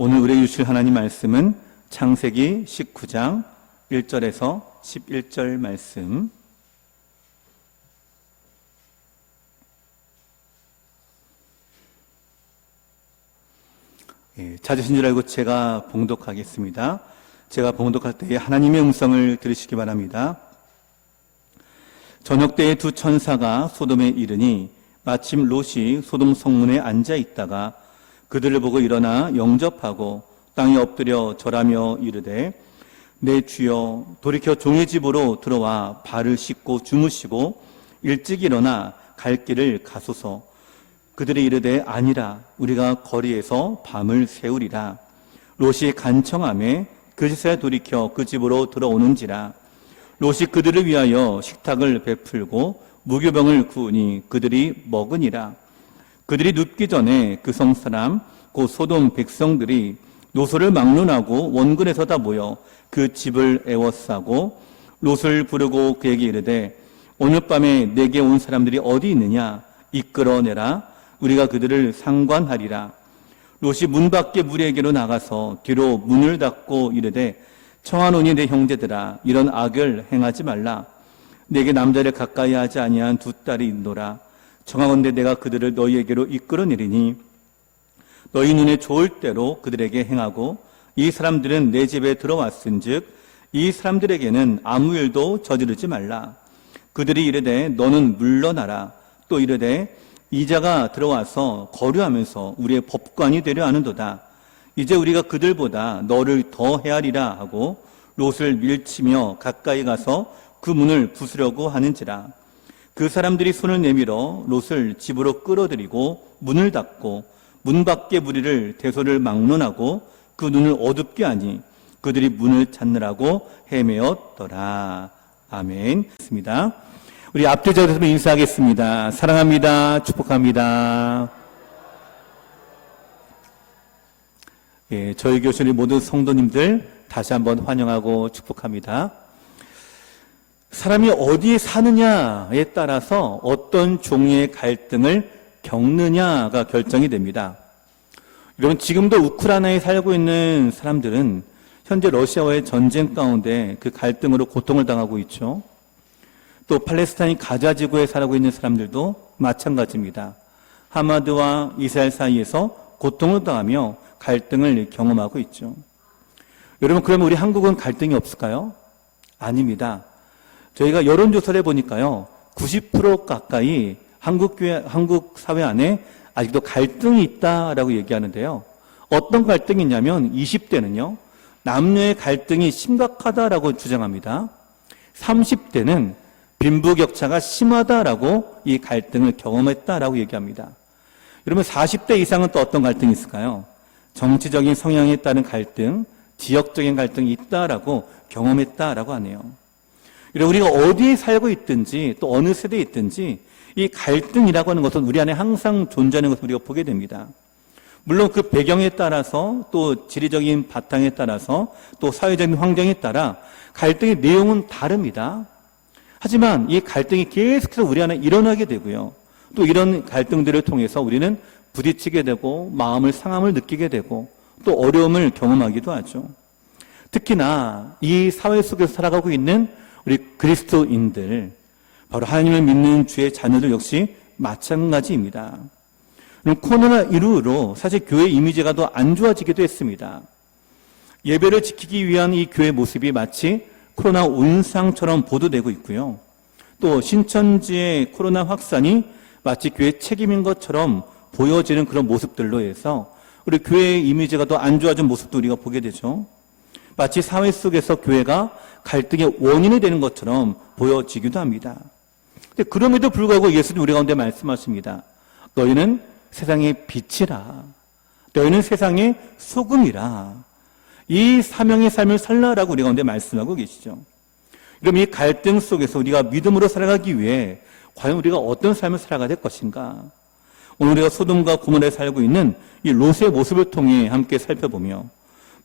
오늘 우리에게 주실 하나님 말씀은 창세기 19장 1절에서 11절 말씀. 찾으신 줄 알고 제가 봉독하겠습니다. 제가 봉독할 때에 하나님의 음성을 들으시기 바랍니다. 저녁 때에 두 천사가 소돔에 이르니 마침 롯이 소돔 성문에 앉아 있다가 그들을 보고 일어나 영접하고 땅에 엎드려 절하며 이르되 내 주여 돌이켜 종의 집으로 들어와 발을 씻고 주무시고 일찍 일어나 갈 길을 가소서. 그들이 이르되 아니라 우리가 거리에서 밤을 새우리라. 롯이 간청하매 그제서야 돌이켜 그 집으로 들어오는지라. 롯이 그들을 위하여 식탁을 베풀고 무교병을 구우니 그들이 먹으니라. 그들이 눕기 전에 그 성사람 곧 소돔 백성들이 롯을 막론하고 원근에서 다 모여 그 집을 애워싸고 롯을 부르고 그에게 이르되 오늘 밤에 내게 온 사람들이 어디 있느냐 이끌어내라. 우리가 그들을 상관하리라. 롯이 문 밖에 무리에게로 나가서 뒤로 문을 닫고 이르되 청하노니 내 형제들아 이런 악을 행하지 말라. 내게 남자를 가까이 하지 아니한 두 딸이 있노라. 청하건대 내가 그들을 너희에게로 이끌어내리니 너희 눈에 좋을 대로 그들에게 행하고 이 사람들은 내 집에 들어왔은즉 이 사람들에게는 아무 일도 저지르지 말라. 그들이 이르되 너는 물러나라. 또 이르되 이자가 들어와서 거류하면서 우리의 법관이 되려 하는도다. 이제 우리가 그들보다 너를 더 헤아리라 하고 롯을 밀치며 가까이 가서 그 문을 부수려고 하는지라. 그 사람들이 손을 내밀어 롯을 집으로 끌어들이고 문을 닫고 문 밖에 무리를 대소를 막론하고 그 눈을 어둡게 하니 그들이 문을 찾느라고 헤매었더라. 아멘. 있습니다. 우리 앞뒤 적에서 인사하겠습니다. 사랑합니다. 축복합니다. 저희 교실의 모든 성도님들 다시 한번 환영하고 축복합니다. 사람이 어디에 사느냐에 따라서 어떤 종류의 갈등을 겪느냐가 결정이 됩니다. 여러분, 지금도 우크라이나에 살고 있는 사람들은 현재 러시아와의 전쟁 가운데 그 갈등으로 고통을 당하고 있죠. 또 팔레스타인 가자 지구에 살고 있는 사람들도 마찬가지입니다. 하마드와 이스라엘 사이에서 고통을 당하며 갈등을 경험하고 있죠. 여러분, 그러면 우리 한국은 갈등이 없을까요? 아닙니다. 저희가 여론조사를 해보니까요, 90% 가까이 한국 사회 안에 아직도 갈등이 있다라고 얘기하는데요. 어떤 갈등이 있냐면 20대는요, 남녀의 갈등이 심각하다라고 주장합니다. 30대는 빈부격차가 심하다라고 이 갈등을 경험했다라고 얘기합니다. 여러분, 40대 이상은 또 어떤 갈등이 있을까요? 정치적인 성향에 따른 갈등, 지역적인 갈등이 있다라고 경험했다라고 하네요. 여러분, 우리가 어디에 살고 있든지 또 어느 세대에 있든지 이 갈등이라고 하는 것은 우리 안에 항상 존재하는 것을 우리가 보게 됩니다. 물론 그 배경에 따라서 또 지리적인 바탕에 따라서 또 사회적인 환경에 따라 갈등의 내용은 다릅니다. 하지만 이 갈등이 계속해서 우리 안에 일어나게 되고요. 또 이런 갈등들을 통해서 우리는 부딪히게 되고 마음을 상함을 느끼게 되고 또 어려움을 경험하기도 하죠. 특히나 이 사회 속에서 살아가고 있는 우리 그리스도인들, 바로 하나님을 믿는 주의 자녀들 역시 마찬가지입니다. 코로나 이후로 사실 교회 이미지가 더 안 좋아지기도 했습니다. 예배를 지키기 위한 이 교회 모습이 마치 코로나 온상처럼 보도되고 있고요. 또 신천지의 코로나 확산이 마치 교회 책임인 것처럼 보여지는 그런 모습들로 해서 우리 교회의 이미지가 더 안 좋아진 모습도 우리가 보게 되죠. 마치 사회 속에서 교회가 갈등의 원인이 되는 것처럼 보여지기도 합니다. 근데 그럼에도 불구하고 예수님 우리 가운데 말씀하십니다. 너희는 세상의 빛이라. 너희는 세상의 소금이라. 이 사명의 삶을 살라라고 우리 가운데 말씀하고 계시죠. 그럼 이 갈등 속에서 우리가 믿음으로 살아가기 위해 과연 우리가 어떤 삶을 살아가야 될 것인가? 오늘 우리가 소돔과 고모라에 살고 있는 이 롯의 모습을 통해 함께 살펴보며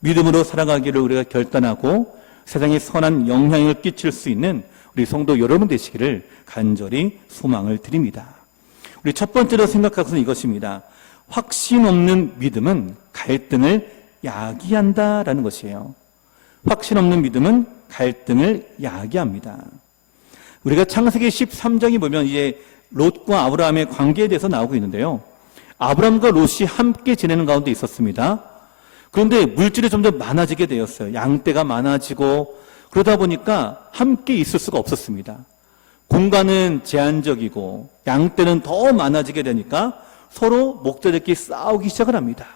믿음으로 살아가기를 우리가 결단하고 세상에 선한 영향을 끼칠 수 있는 우리 성도 여러분 되시기를 간절히 소망을 드립니다. 우리 첫 번째로 생각할 것은 이것입니다. 확신 없는 믿음은 갈등을 야기한다라는 것이에요. 확신 없는 믿음은 갈등을 야기합니다. 우리가 창세기 13장에 보면 이제 롯과 아브라함의 관계에 대해서 나오고 있는데요. 아브라함과 롯이 함께 지내는 가운데 있었습니다. 그런데 물질이 점점 많아지게 되었어요. 양떼가 많아지고 그러다 보니까 함께 있을 수가 없었습니다. 공간은 제한적이고 양떼는 더 많아지게 되니까 서로 목자들끼리 싸우기 시작을 합니다.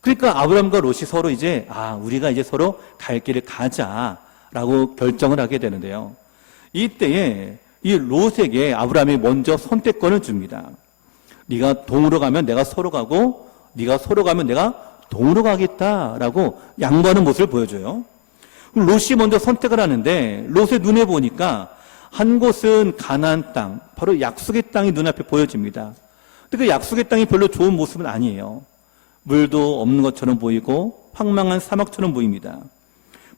그러니까 아브라함과 롯이 서로 이제 우리가 이제 서로 갈 길을 가자라고 결정을 하게 되는데요. 이때에 이 롯에게 아브라함이 먼저 선택권을 줍니다. 네가 동으로 가면 내가 서로 가고 네가 서로 가면 내가 동으로 가겠다라고 양보하는 모습을 보여줘요. 롯이 먼저 선택을 하는데 롯의 눈에 보니까 한 곳은 가나안 땅, 바로 약속의 땅이 눈앞에 보여집니다. 근데 그 약속의 땅이 별로 좋은 모습은 아니에요. 물도 없는 것처럼 보이고 황망한 사막처럼 보입니다.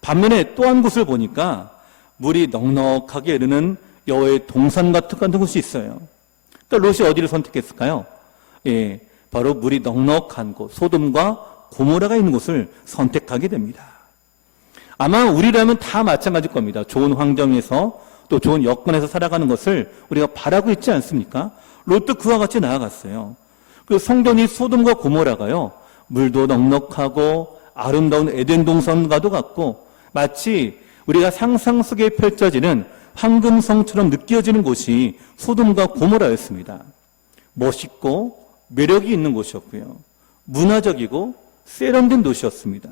반면에 또 한 곳을 보니까 물이 넉넉하게 흐르는 여호와의 동산 같은 곳이 있어요. 그러니까 롯이 어디를 선택했을까요? 바로 물이 넉넉한 곳, 소돔과 고모라가 있는 곳을 선택하게 됩니다. 아마 우리라면 다 마찬가지일 겁니다. 좋은 환경에서 또 좋은 여건에서 살아가는 것을 우리가 바라고 있지 않습니까? 롯도 그와 같이 나아갔어요. 그 성전이 소돔과 고모라가요, 물도 넉넉하고 아름다운 에덴 동산과도 같고 마치 우리가 상상 속에 펼쳐지는 황금성처럼 느껴지는 곳이 소돔과 고모라였습니다. 멋있고 매력이 있는 곳이었고요. 문화적이고 세련된 도시였습니다.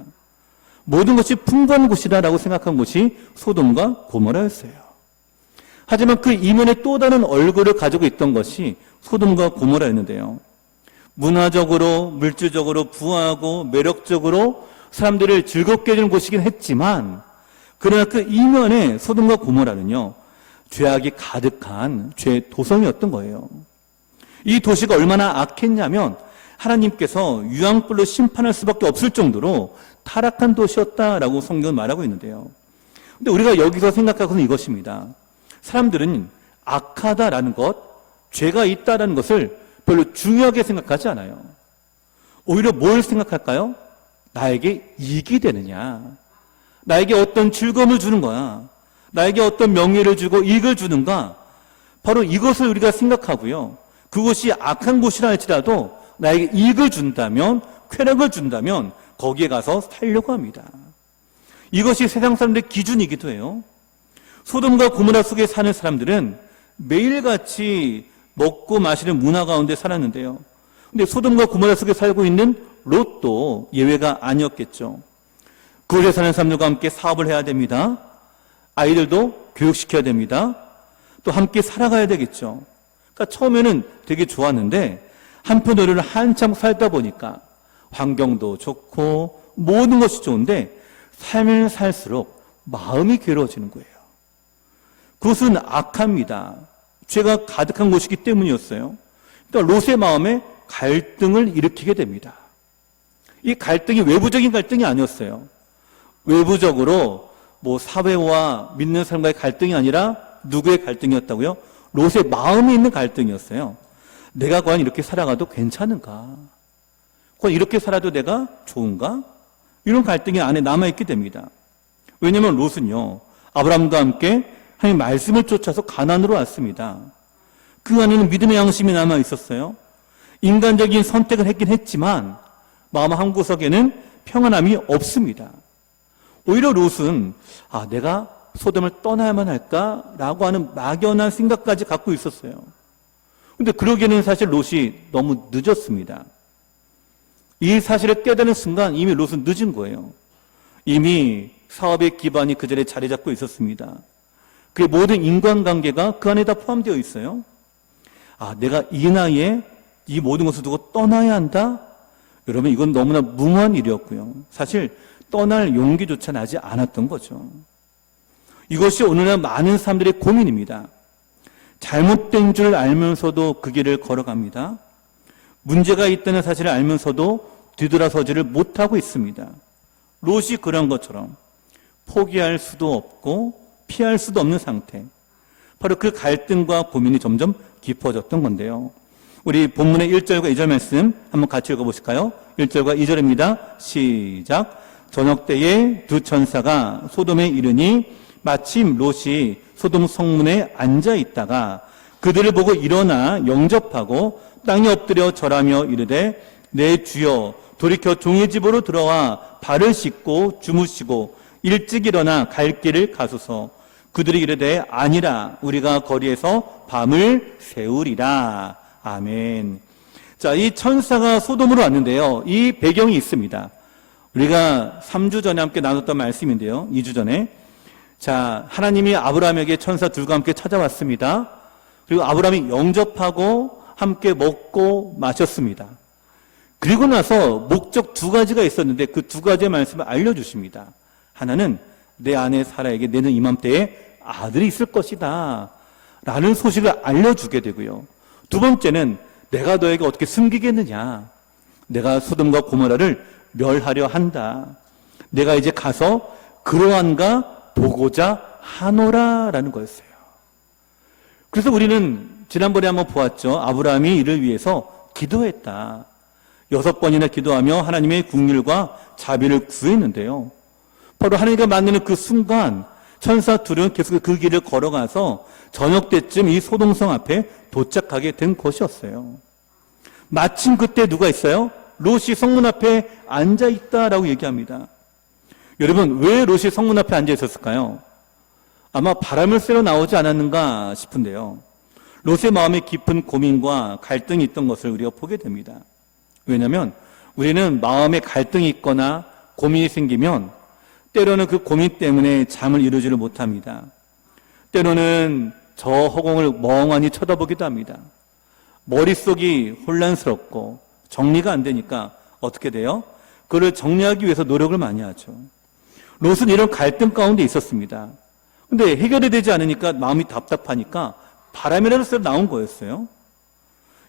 모든 것이 풍부한 곳이다라고 생각한 곳이 소돔과 고모라였어요. 하지만 그 이면에 또 다른 얼굴을 가지고 있던 것이 소돔과 고모라였는데요. 문화적으로, 물질적으로 부하고 매력적으로 사람들을 즐겁게 해주는 곳이긴 했지만, 그러나 그 이면에 소돔과 고모라는요, 죄악이 가득한 죄 도성이었던 거예요. 이 도시가 얼마나 악했냐면 하나님께서 유황불로 심판할 수밖에 없을 정도로 타락한 도시였다라고 성경은 말하고 있는데요. 근데 우리가 여기서 생각할 것은 이것입니다. 사람들은 악하다라는 것, 죄가 있다라는 것을 별로 중요하게 생각하지 않아요. 오히려 뭘 생각할까요? 나에게 이익이 되느냐, 나에게 어떤 즐거움을 주는 거야, 나에게 어떤 명예를 주고 이익을 주는가, 바로 이것을 우리가 생각하고요. 그것이 악한 곳이라 할지라도 나에게 이익을 준다면, 쾌락을 준다면 거기에 가서 살려고 합니다. 이것이 세상 사람들의 기준이기도 해요. 소돔과 고모라 속에 사는 사람들은 매일같이 먹고 마시는 문화 가운데 살았는데요. 근데 소돔과 고모라 속에 살고 있는 롯도 예외가 아니었겠죠. 그곳에 사는 사람들과 함께 사업을 해야 됩니다. 아이들도 교육시켜야 됩니다. 또 함께 살아가야 되겠죠. 그러니까 처음에는 되게 좋았는데 한편으로는 한참 살다 보니까 환경도 좋고 모든 것이 좋은데 삶을 살수록 마음이 괴로워지는 거예요. 그것은 악합니다. 죄가 가득한 곳이기 때문이었어요. 그러니까 롯의 마음에 갈등을 일으키게 됩니다. 이 갈등이 외부적인 갈등이 아니었어요. 외부적으로 사회와 믿는 사람과의 갈등이 아니라 누구의 갈등이었다고요? 롯의 마음에 있는 갈등이었어요. 내가 과연 이렇게 살아가도 괜찮은가? 과연 이렇게 살아도 내가 좋은가? 이런 갈등이 안에 남아있게 됩니다. 왜냐하면 롯은요, 아브라함과 함께 하나님 말씀을 쫓아서 가나안으로 왔습니다. 그 안에는 믿음의 양심이 남아 있었어요. 인간적인 선택을 했긴 했지만 마음 한구석에는 평안함이 없습니다. 오히려 롯은 내가 소돔을 떠나야만 할까라고 하는 막연한 생각까지 갖고 있었어요. 그런데 그러기에는 사실 롯이 너무 늦었습니다. 이 사실을 깨달은 순간 이미 롯은 늦은 거예요. 이미 사업의 기반이 그 전에 자리 잡고 있었습니다. 그의 모든 인간관계가 그 안에 다 포함되어 있어요. 내가 이 나이에 이 모든 것을 두고 떠나야 한다? 여러분, 이건 너무나 무모한 일이었고요. 사실 떠날 용기조차 나지 않았던 거죠. 이것이 오늘날 많은 사람들의 고민입니다. 잘못된 줄 알면서도 그 길을 걸어갑니다. 문제가 있다는 사실을 알면서도 뒤돌아서지를 못하고 있습니다. 롯이 그런 것처럼 포기할 수도 없고 피할 수도 없는 상태. 바로 그 갈등과 고민이 점점 깊어졌던 건데요. 우리 본문의 1절과 2절 말씀 한번 같이 읽어보실까요? 1절과 2절입니다. 시작. 저녁 때에 두 천사가 소돔에 이르니 마침 롯이 소돔 성문에 앉아 있다가 그들을 보고 일어나 영접하고 땅에 엎드려 절하며 이르되 내 주여 돌이켜 종의 집으로 들어와 발을 씻고 주무시고 일찍 일어나 갈 길을 가소서. 그들이 이르되 아니라 우리가 거리에서 밤을 새우리라. 아멘. 자, 이 천사가 소돔으로 왔는데요. 이 배경이 있습니다. 우리가 3주 전에 함께 나눴던 말씀인데요. 2주 전에. 자, 하나님이 아브라함에게 천사 둘과 함께 찾아왔습니다. 그리고 아브라함이 영접하고 함께 먹고 마셨습니다. 그리고 나서 목적 두 가지가 있었는데 그 두 가지의 말씀을 알려주십니다. 하나는 내 아내 사라에게 내년 이맘때에 아들이 있을 것이다 라는 소식을 알려주게 되고요. 두 번째는 내가 너에게 어떻게 숨기겠느냐. 내가 소돔과 고모라를 멸하려 한다. 내가 이제 가서 그러한가 보고자 하노라 라는 거였어요. 그래서 우리는 지난번에 한번 보았죠. 아브라함이 이를 위해서 기도했다. 6번이나 기도하며 하나님의 긍휼과 자비를 구했는데요. 바로 하나님과 만나는 그 순간 천사 둘은 계속 그 길을 걸어가서 저녁 때쯤 이 소돔성 앞에 도착하게 된 것이었어요. 마침 그때 누가 있어요? 롯이 성문 앞에 앉아있다라고 얘기합니다. 여러분, 왜 롯이 성문 앞에 앉아 있었을까요? 아마 바람을 쐬러 나오지 않았는가 싶은데요. 롯의 마음에 깊은 고민과 갈등이 있던 것을 우리가 보게 됩니다. 왜냐하면 우리는 마음에 갈등이 있거나 고민이 생기면 때로는 그 고민 때문에 잠을 이루지를 못합니다. 때로는 저 허공을 멍하니 쳐다보기도 합니다. 머릿속이 혼란스럽고 정리가 안 되니까 어떻게 돼요? 그걸 정리하기 위해서 노력을 많이 하죠. 롯은 이런 갈등 가운데 있었습니다. 근데 해결이 되지 않으니까 마음이 답답하니까 바람이라는 소리가 나온 거였어요.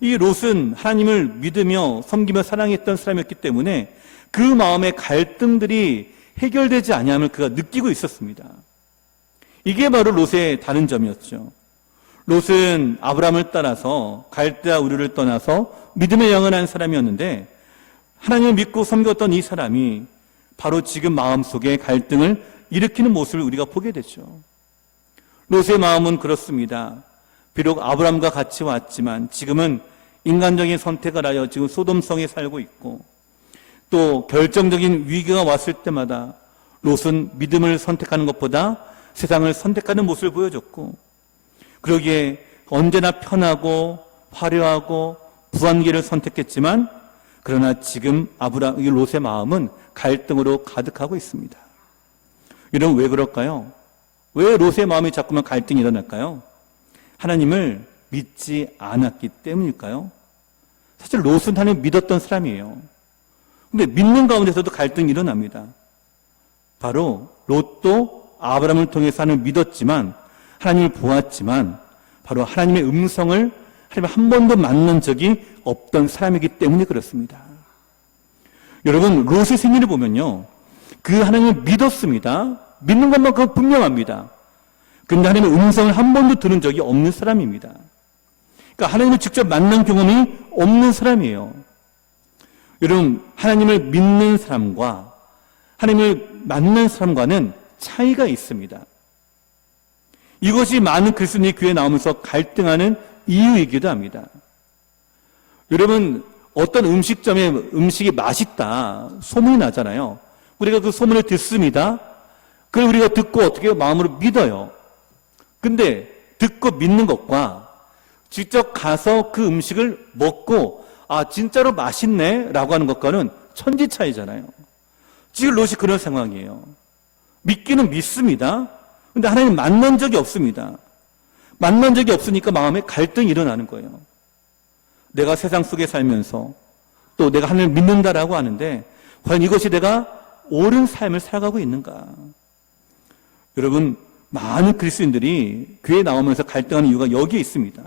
이 롯은 하나님을 믿으며 섬기며 사랑했던 사람이었기 때문에 그 마음의 갈등들이 해결되지 아니함을 그가 느끼고 있었습니다. 이게 바로 롯의 다른 점이었죠. 롯은 아브라함을 따라서 갈대아 우르를 떠나서 믿음의 영원한 사람이었는데 하나님을 믿고 섬겼던 이 사람이 바로 지금 마음속에 갈등을 일으키는 모습을 우리가 보게 되죠. 롯의 마음은 그렇습니다. 비록 아브라함과 같이 왔지만 지금은 인간적인 선택을 하여 지금 소돔성에 살고 있고 또 결정적인 위기가 왔을 때마다 롯은 믿음을 선택하는 것보다 세상을 선택하는 모습을 보여줬고 그러기에 언제나 편하고 화려하고 부한 길을 선택했지만 그러나 지금 롯의 마음은 갈등으로 가득하고 있습니다. 이런 왜 그럴까요? 왜 롯의 마음이 자꾸만 갈등이 일어날까요? 하나님을 믿지 않았기 때문일까요? 사실 롯은 하나님을 믿었던 사람이에요. 근데 믿는 가운데서도 갈등이 일어납니다. 바로 롯도 아브라함을 통해서 하나님을 믿었지만 하나님을 보았지만 바로 하나님의 음성을 하나님을 한 번도 만난 적이 없던 사람이기 때문에 그렇습니다. 여러분, 롯의 생일을 보면요. 그 하나님을 믿었습니다. 믿는 것만큼 분명합니다. 근데 하나님의 음성을 한 번도 들은 적이 없는 사람입니다. 그러니까 하나님을 직접 만난 경험이 없는 사람이에요. 여러분, 하나님을 믿는 사람과 하나님을 만난 사람과는 차이가 있습니다. 이것이 많은 그리스도인의 교회에 나오면서 갈등하는 이유이기도 합니다. 여러분, 어떤 음식점에 음식이 맛있다 소문이 나잖아요. 우리가 그 소문을 듣습니다. 그걸 우리가 듣고 어떻게 마음으로 믿어요. 근데 듣고 믿는 것과 직접 가서 그 음식을 먹고 아 진짜로 맛있네 라고 하는 것과는 천지 차이잖아요. 지금 롯이 그런 상황이에요. 믿기는 믿습니다. 근데 하나님 만난 적이 없습니다. 만난 적이 없으니까 마음에 갈등이 일어나는 거예요. 내가 세상 속에 살면서 또 내가 하나님을 믿는다라고 하는데 과연 이것이 내가 옳은 삶을 살아가고 있는가? 여러분, 많은 그리스도인들이 교회에 나오면서 갈등하는 이유가 여기에 있습니다.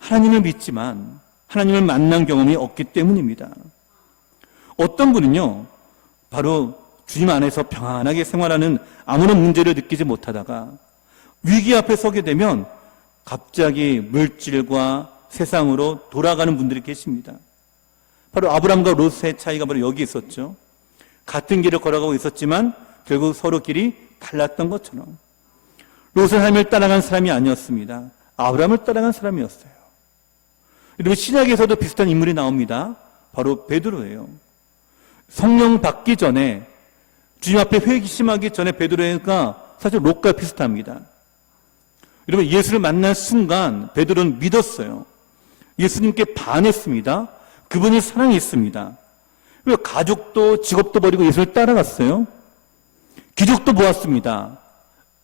하나님을 믿지만 하나님을 만난 경험이 없기 때문입니다. 어떤 분은요, 바로 주님 안에서 평안하게 생활하는 아무런 문제를 느끼지 못하다가 위기 앞에 서게 되면 갑자기 물질과 세상으로 돌아가는 분들이 계십니다. 바로 아브라함과 롯의 차이가 바로 여기 있었죠. 같은 길을 걸어가고 있었지만 결국 서로 길이 달랐던 것처럼 롯은 하나님을 따라간 사람이 아니었습니다. 아브라함을 따라간 사람이었어요. 여러분 신약에서도 비슷한 인물이 나옵니다. 바로 베드로예요. 성령 받기 전에 주님 앞에 회심하기 전에 베드로가 사실 롯과 비슷합니다. 여러분 예수를 만난 순간 베드로는 믿었어요. 예수님께 반했습니다. 그분이 사랑이 있습니다. 왜 가족도 직업도 버리고 예수를 따라갔어요? 기적도 보았습니다.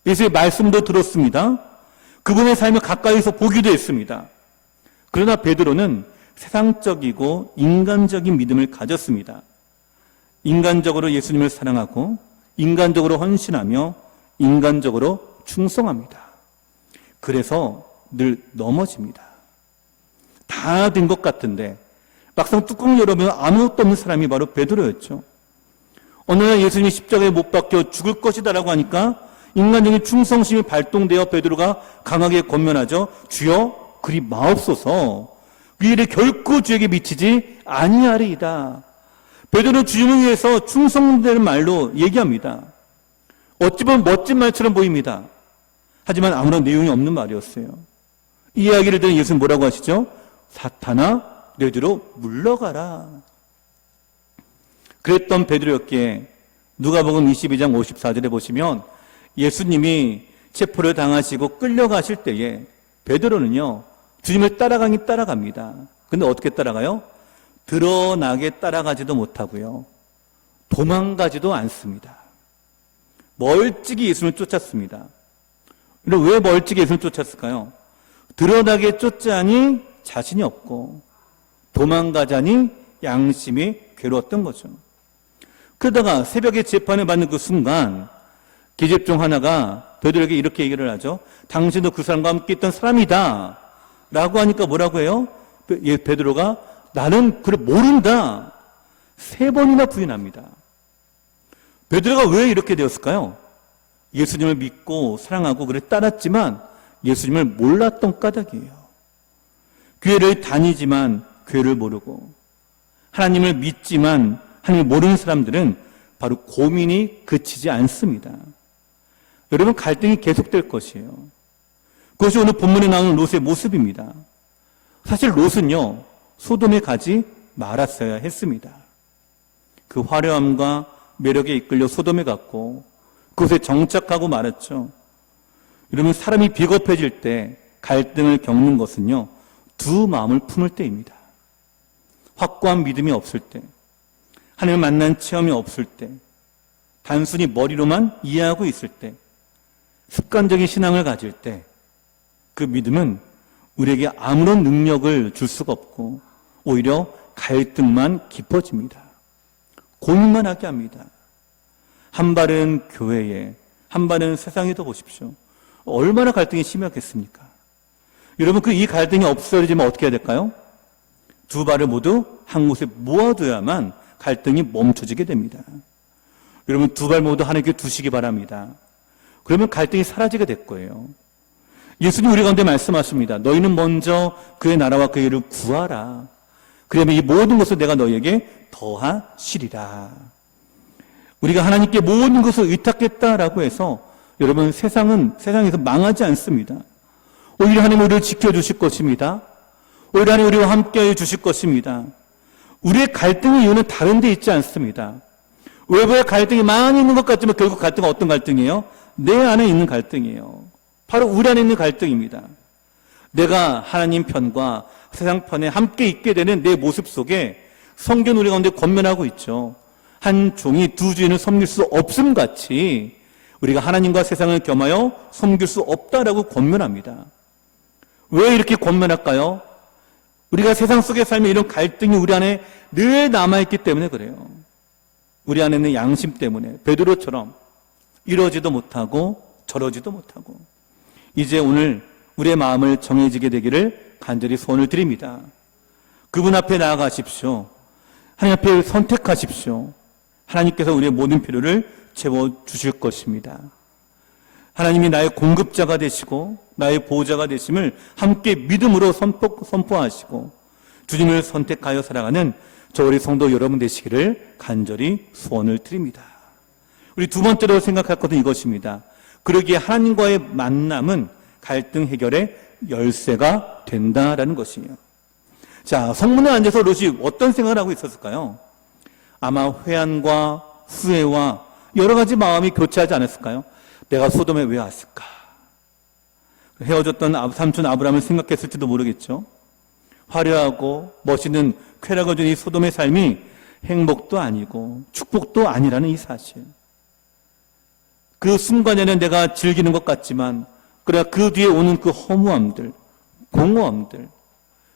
예수의 말씀도 들었습니다. 그분의 삶을 가까이서 보기도 했습니다. 그러나 베드로는 세상적이고 인간적인 믿음을 가졌습니다. 인간적으로 예수님을 사랑하고 인간적으로 헌신하며 인간적으로 충성합니다. 그래서 늘 넘어집니다. 다 된 것 같은데 막상 뚜껑 열어보면 아무것도 없는 사람이 바로 베드로였죠. 어느 날 예수님이 십자가에 못 박혀 죽을 것이다라고 하니까 인간적인 충성심이 발동되어 베드로가 강하게 권면하죠. 주여 그리 마옵소서. 그 일이 결코 주에게 미치지 아니하리이다. 베드로는 주님을 위해서 충성되는 말로 얘기합니다. 어찌 보면 멋진 말처럼 보입니다. 하지만 아무런 내용이 없는 말이었어요. 이 이야기를 들은 예수는 뭐라고 하시죠? 사탄아 내 뒤로 물러가라. 그랬던 베드로였기에 누가복음 22장 54절에 보시면 예수님이 체포를 당하시고 끌려가실 때에 베드로는요 주님을 따라가긴 따라갑니다. 근데 어떻게 따라가요? 드러나게 따라가지도 못하고요 도망가지도 않습니다. 멀찍이 예수님을 쫓았습니다. 왜 멀찍이 예수님을 쫓았을까요? 드러나게 쫓자니 자신이 없고 도망가자니 양심이 괴로웠던 거죠. 그러다가 새벽에 재판을 받는 그 순간 계집 중 하나가 베드로에게 이렇게 얘기를 하죠. 당신도 그 사람과 함께 있던 사람이다 라고 하니까 뭐라고 해요? 베드로가 나는 그를 모른다 3번이나 부인합니다. 베드로가 왜 이렇게 되었을까요? 예수님을 믿고 사랑하고 그래 따랐지만 예수님을 몰랐던 까닭이에요. 교회를 다니지만 교회를 모르고 하나님을 믿지만 하나님을 모르는 사람들은 바로 고민이 그치지 않습니다. 여러분 갈등이 계속될 것이에요. 그것이 오늘 본문에 나오는 롯의 모습입니다. 사실 롯은요 소돔에 가지 말았어야 했습니다. 그 화려함과 매력에 이끌려 소돔에 갔고 그곳에 정착하고 말았죠. 여러분 사람이 비겁해질 때 갈등을 겪는 것은요 두 마음을 품을 때입니다. 확고한 믿음이 없을 때, 하나님을 만난 체험이 없을 때, 단순히 머리로만 이해하고 있을 때, 습관적인 신앙을 가질 때 그 믿음은 우리에게 아무런 능력을 줄 수가 없고 오히려 갈등만 깊어집니다. 고민만 하게 합니다. 한 발은 교회에, 한 발은 세상에도 보십시오. 얼마나 갈등이 심하겠습니까? 여러분 이 갈등이 없어지면 어떻게 해야 될까요? 두 발을 모두 한 곳에 모아둬야만 갈등이 멈춰지게 됩니다. 여러분 두 발 모두 하나님께 두시기 바랍니다. 그러면 갈등이 사라지게 될 거예요. 예수님 우리 가운데 말씀하십니다. 너희는 먼저 그의 나라와 그의 일을 구하라. 그러면 이 모든 것을 내가 너희에게 더하시리라. 우리가 하나님께 모든 것을 의탁했다라고 해서 여러분 세상에서 망하지 않습니다. 오히려 하나님 우리를 지켜주실 것입니다. 오히려 하나님 우리와 함께해 주실 것입니다. 우리의 갈등의 이유는 다른 데 있지 않습니다. 외부의 갈등이 많이 있는 것 같지만 결국 갈등은 어떤 갈등이에요? 내 안에 있는 갈등이에요. 바로 우리 안에 있는 갈등입니다. 내가 하나님 편과 세상 편에 함께 있게 되는 내 모습 속에 성경 우리 가운데 권면하고 있죠. 한 종이 두 주인을 섬길 수 없음 같이 우리가 하나님과 세상을 겸하여 섬길 수 없다라고 권면합니다. 왜 이렇게 권면할까요? 우리가 세상 속에 살면 이런 갈등이 우리 안에 늘 남아있기 때문에 그래요. 우리 안에 있는 양심 때문에 베드로처럼 이러지도 못하고 저러지도 못하고 이제 오늘 우리의 마음을 정해지게 되기를 간절히 소원을 드립니다. 그분 앞에 나아가십시오. 하나님 앞에 선택하십시오. 하나님께서 우리의 모든 필요를 채워주실 것입니다. 하나님이 나의 공급자가 되시고 나의 보호자가 되심을 함께 믿음으로 선포하시고 주님을 선택하여 살아가는 저 우리 성도 여러분 되시기를 간절히 소원을 드립니다. 우리 두 번째로 생각할 것은 이것입니다. 그러기에 하나님과의 만남은 갈등 해결의 열쇠가 된다라는 것이에요. 자, 성문에 앉아서 롯이 어떤 생각을 하고 있었을까요? 아마 회한과 후회와 여러 가지 마음이 교차하지 않았을까요? 내가 소돔에 왜 왔을까? 헤어졌던 삼촌 아브라함을 생각했을지도 모르겠죠. 화려하고 멋있는 쾌락을 준 이 소돔의 삶이 행복도 아니고 축복도 아니라는 이 사실. 그 순간에는 내가 즐기는 것 같지만 그러나 그 뒤에 오는 그 허무함들, 공허함들,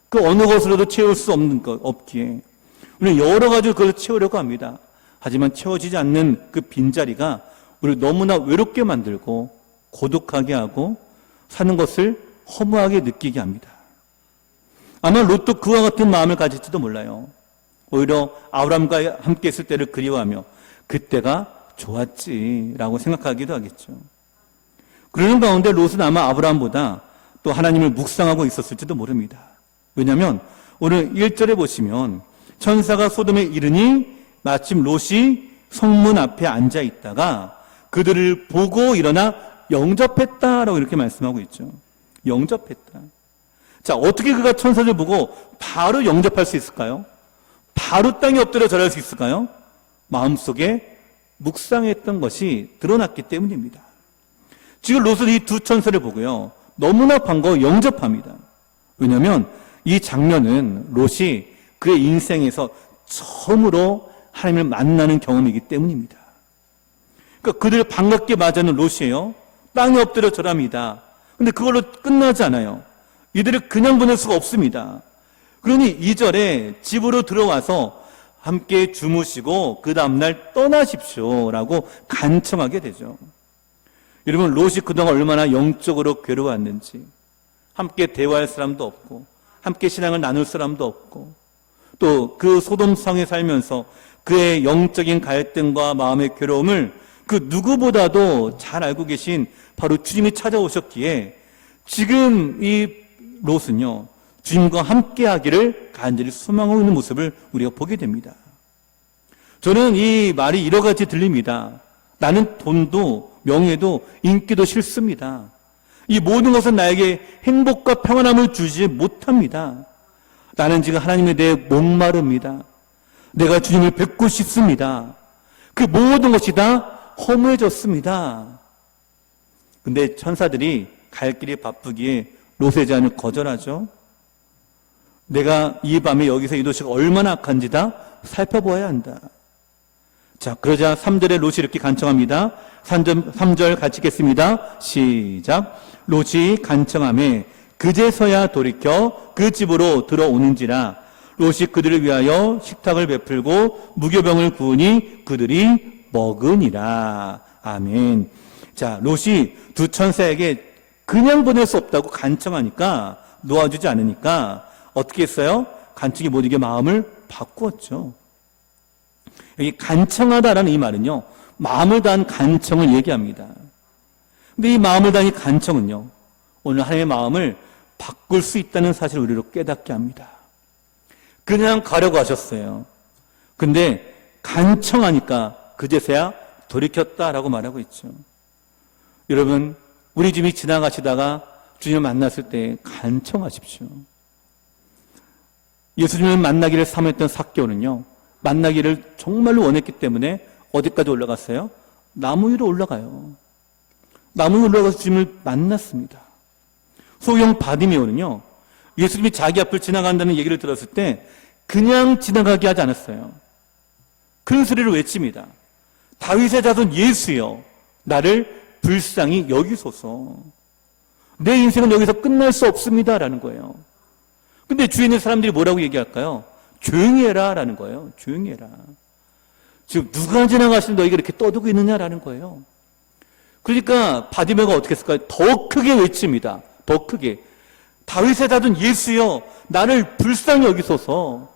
그 어느 것으로도 채울 수 없는 것 없기에 우리는 여러 가지로 그걸 채우려고 합니다. 하지만 채워지지 않는 그 빈자리가 우리를 너무나 외롭게 만들고 고독하게 하고 사는 것을 허무하게 느끼게 합니다. 아마 롯도 그와 같은 마음을 가질지도 몰라요. 오히려 아브람과 함께 있을 때를 그리워하며 그때가 좋았지라고 생각하기도 하겠죠. 그러는 가운데 롯은 아마 아브라함보다 또 하나님을 묵상하고 있었을지도 모릅니다. 왜냐하면 오늘 1절에 보시면 천사가 소돔에 이르니 마침 롯이 성문 앞에 앉아 있다가 그들을 보고 일어나 영접했다라고 이렇게 말씀하고 있죠. 영접했다. 자, 어떻게 그가 천사를 보고 바로 영접할 수 있을까요? 바로 땅에 엎드려 절할 수 있을까요? 마음속에 묵상했던 것이 드러났기 때문입니다. 지금 롯은 이 두 천사를 보고요, 너무나 반가워 영접합니다. 왜냐하면 이 장면은 롯이 그의 인생에서 처음으로 하나님을 만나는 경험이기 때문입니다. 그러니까 그들을 반갑게 맞이하는 롯이에요. 땅에 엎드려 절합니다. 근데 그걸로 끝나지 않아요. 이들을 그냥 보낼 수가 없습니다. 그러니 2절에 집으로 들어와서 함께 주무시고 그 다음날 떠나십시오라고 간청하게 되죠. 여러분, 롯이 그동안 얼마나 영적으로 괴로웠는지, 함께 대화할 사람도 없고 함께 신앙을 나눌 사람도 없고 또 그 소돔성에 살면서 그의 영적인 갈등과 마음의 괴로움을 그 누구보다도 잘 알고 계신 바로 주님이 찾아오셨기에 지금 이 롯은요, 주님과 함께 하기를 간절히 소망하고 있는 모습을 우리가 보게 됩니다. 저는 이 말이 여러 가지 들립니다. 나는 돈도 명예도 인기도 싫습니다. 이 모든 것은 나에게 행복과 평안함을 주지 못합니다. 나는 지금 하나님에 대해 목마릅니다. 내가 주님을 뵙고 싶습니다. 그 모든 것이 다 허무해졌습니다. 근데 천사들이 갈 길이 바쁘기에 롯의 제안을 거절하죠. 내가 이 밤에 여기서 이 도시가 얼마나 악한지 다 살펴보아야 한다. 자, 그러자 3절에 롯이 이렇게 간청합니다. 3절 같이 읽겠습니다. 시작. 롯이 간청하매 그제서야 돌이켜 그 집으로 들어오는지라 롯이 그들을 위하여 식탁을 베풀고 무교병을 구우니 그들이 먹으니라. 아멘. 자, 롯이 두 천사에게 그냥 보낼 수 없다고 간청하니까, 놓아주지 않으니까 어떻게 했어요? 간청이 못 이겨 마음을 바꾸었죠. 여기 간청하다라는 이 말은요, 마음을 다한 간청을 얘기합니다. 근데 이 마음을 다한 이 간청은요, 오늘 하나님의 마음을 바꿀 수 있다는 사실을 우리로 깨닫게 합니다. 그냥 가려고 하셨어요. 근데 간청하니까 그제서야 돌이켰다라고 말하고 있죠. 여러분, 우리 집이 지나가시다가 주님을 만났을 때 간청하십시오. 예수님을 만나기를 사모했던 삭개오는요, 만나기를 정말로 원했기 때문에 어디까지 올라갔어요? 나무 위로 올라가요. 나무 위로 올라가서 주님을 만났습니다. 소경 바디메오는요, 예수님이 자기 앞을 지나간다는 얘기를 들었을 때 그냥 지나가게 하지 않았어요. 큰 소리로 외칩니다. 다윗의 자손 예수여, 나를 불쌍히 여기소서. 내 인생은 여기서 끝날 수 없습니다라는 거예요. 근데 주위에 있는 사람들이 뭐라고 얘기할까요? 조용히 해라 라는 거예요. 조용히 해라. 지금 누가 지나가시는 너희가 이렇게 떠들고 있느냐라는 거예요. 그러니까 바디메오가 어떻게 했을까요? 더 크게 외칩니다. 더 크게. 다윗의 자손 예수여, 나를 불쌍히 여기소서.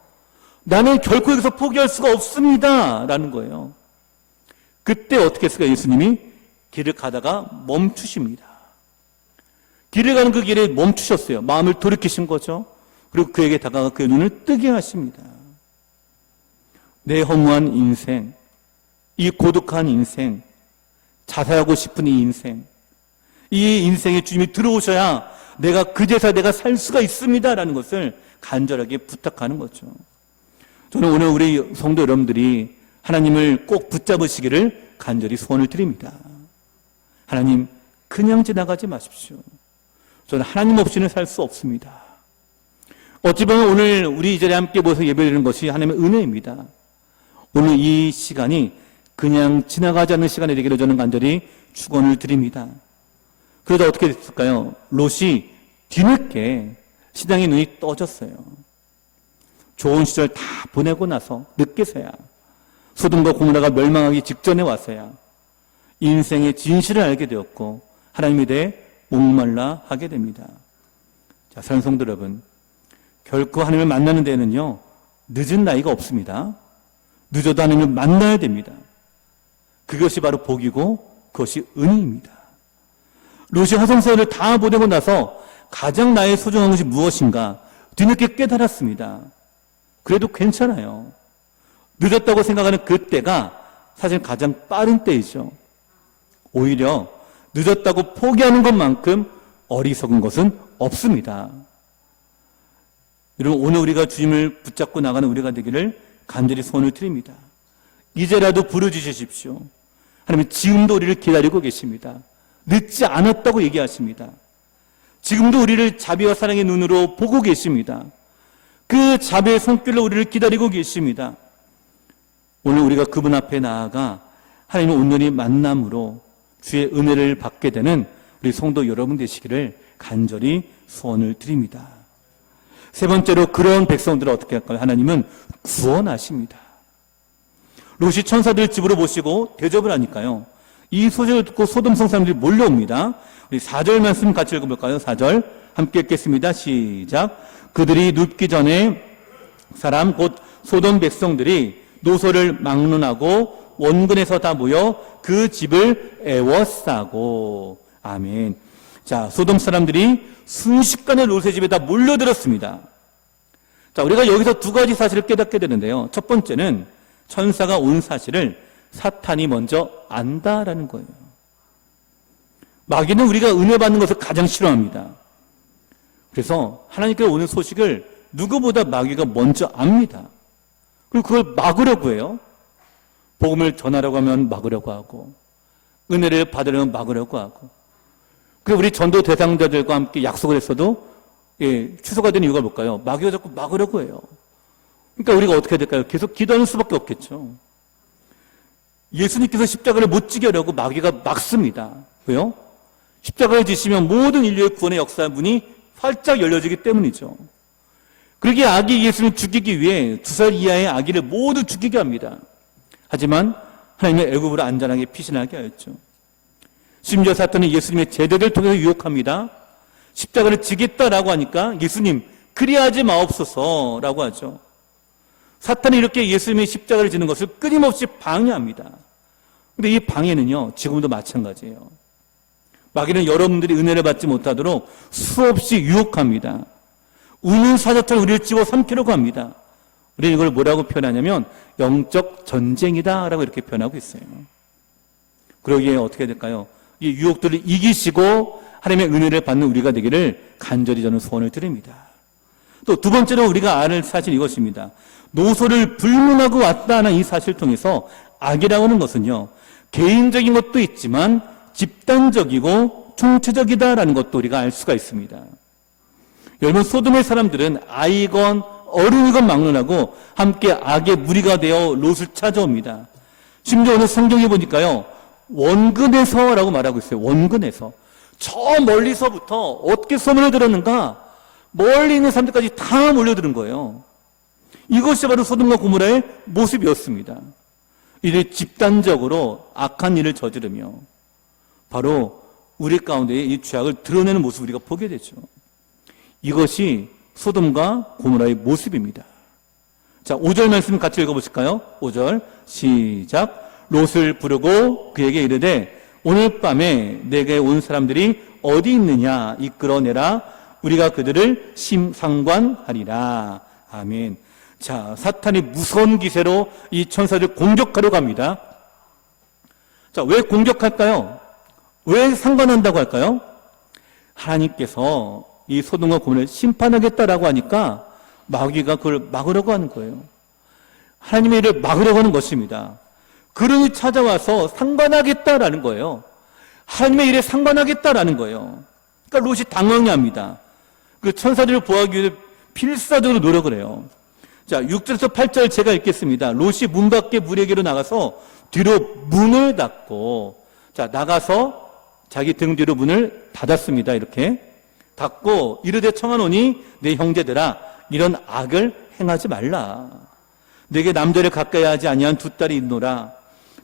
나는 결코 여기서 포기할 수가 없습니다 라는 거예요. 그때 어떻게 했을까요? 예수님이 길을 가다가 멈추십니다. 길을 가는 그 길에 멈추셨어요. 마음을 돌이키신 거죠. 그리고 그에게 다가가 그의 눈을 뜨게 하십니다. 내 허무한 인생, 이 고독한 인생, 자살하고 싶은 이 인생, 이 인생에 주님이 들어오셔야 내가 그제서 내가 살 수가 있습니다라는 것을 간절하게 부탁하는 거죠. 저는 오늘 우리 성도 여러분들이 하나님을 꼭 붙잡으시기를 간절히 소원을 드립니다. 하나님, 그냥 지나가지 마십시오. 저는 하나님 없이는 살 수 없습니다. 어찌 보면 오늘 우리 이 자리에 함께 모여서 예배드리는 것이 하나님의 은혜입니다. 오늘 이 시간이 그냥 지나가지 않는 시간이 되기를 저는 간절히 축원을 드립니다. 그러다 어떻게 됐을까요? 롯이 뒤늦게 신앙의 눈이 떠졌어요. 좋은 시절 다 보내고 나서 늦게서야, 소돔과 고모라가 멸망하기 직전에 와서야 인생의 진실을 알게 되었고 하나님에 대해 목말라 하게 됩니다. 자, 사랑하는 성도 여러분, 결코 하나님을 만나는 데는요 늦은 나이가 없습니다. 늦어도 하나님을 만나야 됩니다. 그것이 바로 복이고 그것이 은혜입니다. 롯이 화성세월을 다 보내고 나서 가장 나의 소중한 것이 무엇인가 뒤늦게 깨달았습니다. 그래도 괜찮아요. 늦었다고 생각하는 그때가 사실 가장 빠른 때이죠. 오히려 늦었다고 포기하는 것만큼 어리석은 것은 없습니다. 여러분, 오늘 우리가 주님을 붙잡고 나가는 우리가 되기를 간절히 소원을 드립니다. 이제라도 부르짖으십시오. 하나님 지금도 우리를 기다리고 계십니다. 늦지 않았다고 얘기하십니다. 지금도 우리를 자비와 사랑의 눈으로 보고 계십니다. 그 자비의 손길로 우리를 기다리고 계십니다. 오늘 우리가 그분 앞에 나아가 하나님의 온전히 만남으로 주의 은혜를 받게 되는 우리 성도 여러분 되시기를 간절히 소원을 드립니다. 세 번째로 그런 백성들을 어떻게 할까요? 하나님은 구원하십니다. 롯이 천사들 집으로 모시고 대접을 하니까요, 이 소식을 듣고 소돔 성 사람들이 몰려옵니다. 우리 4절 말씀 같이 읽어볼까요? 4절 함께 읽겠습니다. 시작. 그들이 눕기 전에 사람 곧 소돔 백성들이 노소를 막론하고 원근에서 다 모여 그 집을 애워싸고. 아멘. 자, 소돔 사람들이 순식간에 롯의 집에 다 몰려들었습니다. 자, 우리가 여기서 두 가지 사실을 깨닫게 되는데요. 첫 번째는 천사가 온 사실을 사탄이 먼저 안다라는 거예요. 마귀는 우리가 은혜 받는 것을 가장 싫어합니다. 그래서 하나님께서 오는 소식을 누구보다 마귀가 먼저 압니다. 그리고 그걸 막으려고 해요. 복음을 전하려고 하면 막으려고 하고, 은혜를 받으려면 막으려고 하고. 그리고 우리 전도 대상자들과 함께 약속을 했어도 취소가 된 이유가 뭘까요? 마귀가 자꾸 막으려고 해요. 그러니까 우리가 어떻게 해야 될까요? 계속 기도하는 수밖에 없겠죠. 예수님께서 십자가를 못 지게 하려고 마귀가 막습니다. 왜요? 십자가를 지시면 모든 인류의 구원의 역사 문이 활짝 열려지기 때문이죠. 그러기에 악이 예수님을 죽이기 위해 2살 이하의 아기를 모두 죽이게 합니다. 하지만 하나님은 애굽으로 안전하게 피신하게 하였죠. 심지어 사탄은 예수님의 제자들을 통해서 유혹합니다. 십자가를 지겠다라고 하니까 예수님 그리하지 마옵소서라고 하죠. 사탄이 이렇게 예수님의 십자가를 지는 것을 끊임없이 방해합니다. 근데 이 방해는요, 지금도 마찬가지예요. 마귀는 여러분들이 은혜를 받지 못하도록 수없이 유혹합니다. 우는 사자처럼 우리를 집어삼키려고 합니다. 우리는 이걸 뭐라고 표현하냐면 영적 전쟁이다라고 이렇게 표현하고 있어요. 그러기에 어떻게 될까요? 이 유혹들을 이기시고 하나님의 은혜를 받는 우리가 되기를 간절히 저는 소원을 드립니다. 또 두 번째로 우리가 알을 사실 이것입니다. 노소를 불문하고 왔다는 이 사실을 통해서 악이라고 하는 것은요, 개인적인 것도 있지만 집단적이고 총체적이다라는 것도 우리가 알 수가 있습니다. 여러분, 소돔의 사람들은 아이건 어른이건 막론하고 함께 악의 무리가 되어 롯을 찾아옵니다. 심지어 오늘 성경에 보니까요, 원근에서라고 말하고 있어요. 원근에서. 저 멀리서부터 어떻게 소문을 들었는가, 멀리 있는 사람들까지 다 몰려드는 거예요. 이것이 바로 소돔과 고모라의 모습이었습니다. 이들 집단적으로 악한 일을 저지르며 바로 우리 가운데에 이 죄악을 드러내는 모습을 우리가 보게 되죠. 이것이 소돔과 고모라의 모습입니다. 자, 5절 말씀 같이 읽어보실까요? 5절 시작. 롯을 부르고 그에게 이르되 오늘 밤에 내게 온 사람들이 어디 있느냐 이끌어내라. 우리가 그들을 심상관하리라. 아멘. 자, 사탄이 무서운 기세로 이 천사들 공격하려고 합니다. 자, 왜 공격할까요? 왜 상관한다고 할까요? 하나님께서 이 소돔과 고모라를 심판하겠다라고 하니까 마귀가 그걸 막으려고 하는 거예요. 하나님의 일을 막으려고 하는 것입니다. 그러니 찾아와서 상관하겠다라는 거예요. 하나님의 일에 상관하겠다라는 거예요. 그러니까 롯이 당황해합니다. 그 천사들을 보호하기 위해 필사적으로 노력을 해요. 자, 6절에서 8절 제가 읽겠습니다. 롯이 문 밖에 무리에게로 나가서 뒤로 문을 닫고, 자, 나가서 자기 등 뒤로 문을 닫았습니다. 이렇게 닫고 이르되 청하노니 내 형제들아 이런 악을 행하지 말라. 내게 남자를 가까이 하지 아니한 두 딸이 있노라.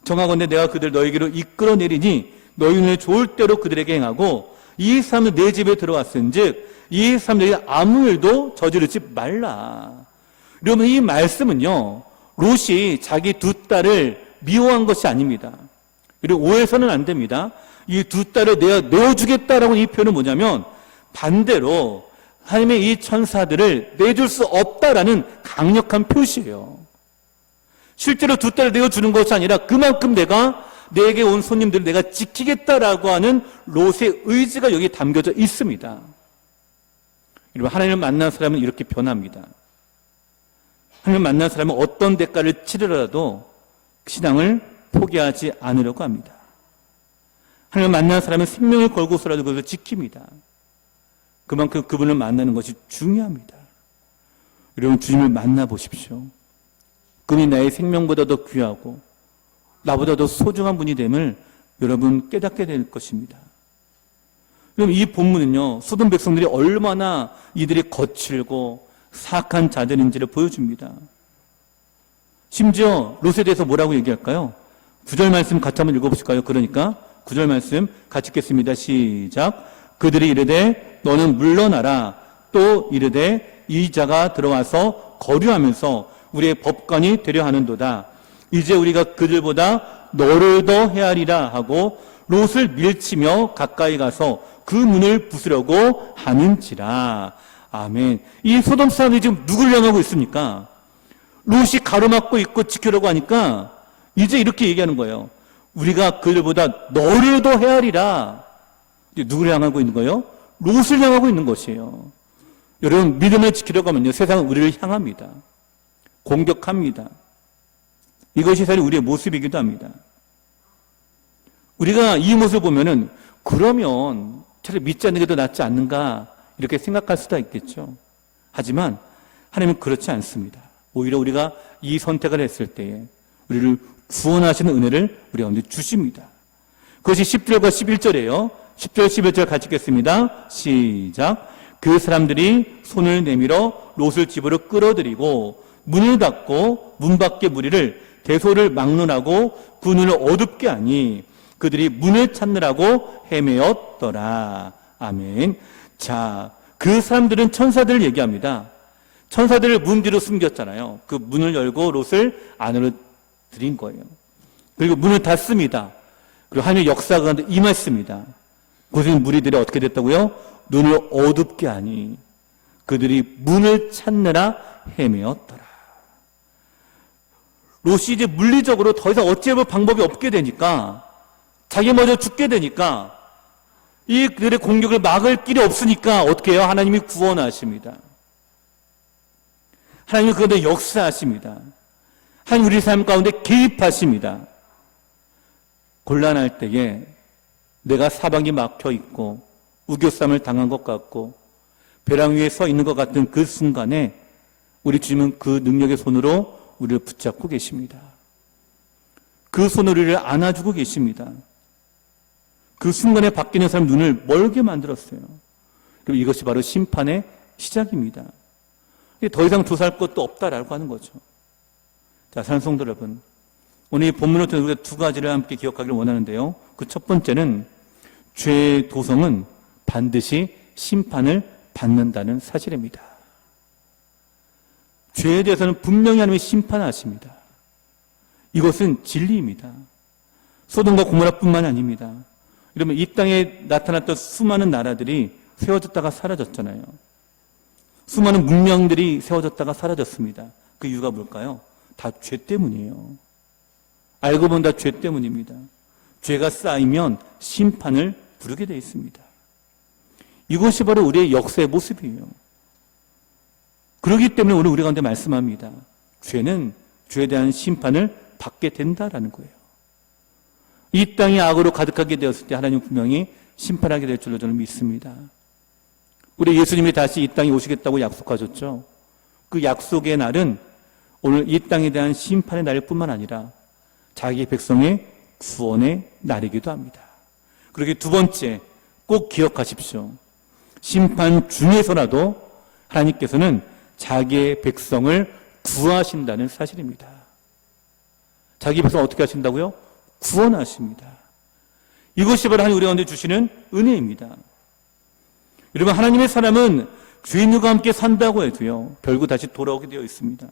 정하건대 내가 그들 너에게로 이끌어내리니 너희 눈에 좋을 대로 그들에게 행하고 이 사람은 내 집에 들어왔은즉 이 사람들이 아무 일도 저지르지 말라. 여러분, 이 말씀은요, 롯이 자기 두 딸을 미워한 것이 아닙니다. 그리고 오해서는 안 됩니다. 이 두 딸을 내가 내어주겠다라고 이 표현은 뭐냐면 반대로 하나님의 이 천사들을 내줄 수 없다라는 강력한 표시예요. 실제로 두 딸을 내어주는 것이 아니라 그만큼 내게 온 손님들을 내가 지키겠다라고 하는 롯의 의지가 여기 담겨져 있습니다. 여러분, 하나님을 만난 사람은 이렇게 변합니다. 하나님을 만난 사람은 어떤 대가를 치르더라도 신앙을 포기하지 않으려고 합니다. 하나님을 만난 사람은 생명을 걸고서라도 그것을 지킵니다. 그만큼 그분을 만나는 것이 중요합니다. 여러분, 주님을 만나보십시오. 그분이 나의 생명보다 더 귀하고 나보다 더 소중한 분이 됨을 여러분 깨닫게 될 것입니다. 그럼 이 본문은요, 소돔 백성들이 얼마나 이들이 거칠고 사악한 자들인지를 보여줍니다. 심지어 롯에 대해서 뭐라고 얘기할까요? 9절 말씀 같이 한번 읽어보실까요? 그러니까 9절 말씀 같이 읽겠습니다. 시작. 그들이 이르되 너는 물러나라. 또 이르되 이 자가 들어와서 거류하면서 우리의 법관이 되려 하는도다. 이제 우리가 그들보다 너를 더 헤아리라 하고 롯을 밀치며 가까이 가서 그 문을 부수려고 하는지라. 아멘. 이 소돔 사람들이 지금 누굴 향하고 있습니까? 롯이 가로막고 있고 지키려고 하니까 이제 이렇게 얘기하는 거예요. 우리가 그들보다 너를 더 헤아리라. 누구를 향하고 있는 거예요? 롯을 향하고 있는 것이에요. 여러분, 믿음을 지키려고 하면요, 세상은 우리를 향합니다. 공격합니다. 이것이 사실 우리의 모습이기도 합니다. 우리가 이 모습을 보면은 그러면 차라리 믿지 않는 게 더 낫지 않는가 이렇게 생각할 수도 있겠죠. 하지만 하나님은 그렇지 않습니다. 오히려 우리가 이 선택을 했을 때에 우리를 구원하시는 은혜를 우리 가운데 주십니다. 그것이 10절과 11절이에요. 10절, 11절 같이 읽겠습니다. 시작. 그 사람들이 손을 내밀어 롯을 집으로 끌어들이고 문을 닫고 문 밖의 무리를 대소를 막론하고 그 눈을 어둡게 하니 그들이 문을 찾느라고 헤매었더라. 아멘. 자, 그 사람들은 천사들을 얘기합니다. 천사들을 문 뒤로 숨겼잖아요. 그 문을 열고 롯을 안으로 들인 거예요. 그리고 문을 닫습니다. 그리고 하나님의 역사가 임했습니다. 그곳에 무리들이 어떻게 됐다고요? 눈을 어둡게 하니 그들이 문을 찾느라 헤매었더라. 롯이 이제 물리적으로 더 이상 어찌해볼 방법이 없게 되니까, 자기 먼저 죽게 되니까, 이 그들의 공격을 막을 길이 없으니까 어떻게 해요? 하나님이 구원하십니다. 하나님이 그들의 역사하십니다. 하나님 우리 삶 가운데 개입하십니다. 곤란할 때에 내가 사방이 막혀 있고 우겨쌈을 당한 것 같고 벼랑 위에 서 있는 것 같은 그 순간에 우리 주님은 그 능력의 손으로 우리를 붙잡고 계십니다. 그 손으로 우리를 안아주고 계십니다. 그 순간에 바뀌는 사람 눈을 멀게 만들었어요. 그리고 이것이 바로 심판의 시작입니다. 더 이상 조사할 것도 없다라고 하는 거죠. 자, 사랑하는 성도 여러분, 오늘 이 본문을 통해 우리가 두 가지를 함께 기억하기를 원하는데요. 그 첫 번째는 죄의 도성은 반드시 심판을 받는다는 사실입니다. 죄에 대해서는 분명히 하나님이 심판하십니다. 이것은 진리입니다. 소돔과 고모라뿐만 아닙니다. 이러면 이 땅에 나타났던 수많은 나라들이 세워졌다가 사라졌잖아요. 수많은 문명들이 세워졌다가 사라졌습니다. 그 그 이유가 뭘까요? 다 죄 때문이에요. 알고 보면 다 죄 때문입니다. 죄가 쌓이면 심판을 부르게 되어 있습니다. 이것이 바로 우리의 역사의 모습이에요. 그렇기 때문에 오늘 우리 가운데 말씀합니다. 죄는 죄에 대한 심판을 받게 된다라는 거예요. 이 땅이 악으로 가득하게 되었을 때 하나님 분명히 심판하게 될 줄로 저는 믿습니다. 우리 예수님이 다시 이 땅에 오시겠다고 약속하셨죠. 그 약속의 날은 오늘 이 땅에 대한 심판의 날일 뿐만 아니라 자기 백성의 구원의 날이기도 합니다. 그렇게 두 번째, 꼭 기억하십시오. 심판 중에서라도 하나님께서는 자기의 백성을 구하신다는 사실입니다. 자기 백성 어떻게 하신다고요? 구원하십니다. 이것이 바로 하나님 우리 가운데 주시는 은혜입니다. 여러분, 하나님의 사람은 주인과 함께 산다고 해도요, 결국 다시 돌아오게 되어 있습니다.